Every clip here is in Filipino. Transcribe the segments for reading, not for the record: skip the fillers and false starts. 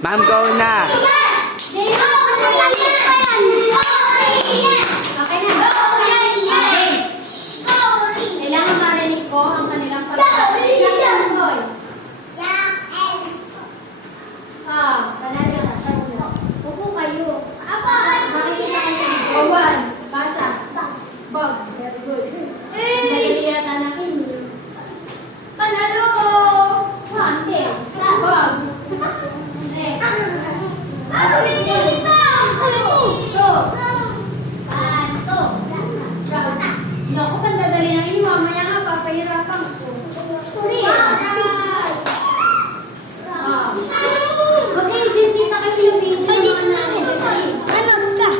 Ma'am, go na. Kailangan marinig ko ang kanilang pagkakas. Boy. Panalo ka. Upo kayo. Makikita kayo sa video. One. Basa. Bob. Very good. Naliliyata natin. Panalo ko. Hindi. Bob. Naku, pandadali na yun. Mamaya nga, papahirapan ko. Turi. Okay, kita kayo yung video naman namin. Ano ka?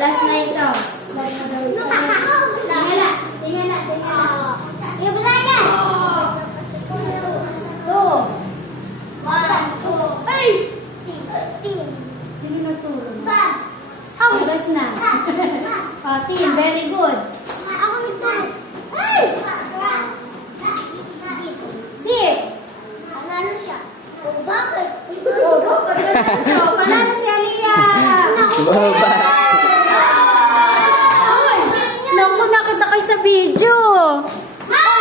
Last night daw. Tingnan na. Sino nagturo? Labas na. Team, very good. Six. Panalo siya. Bakit? Panalo siya.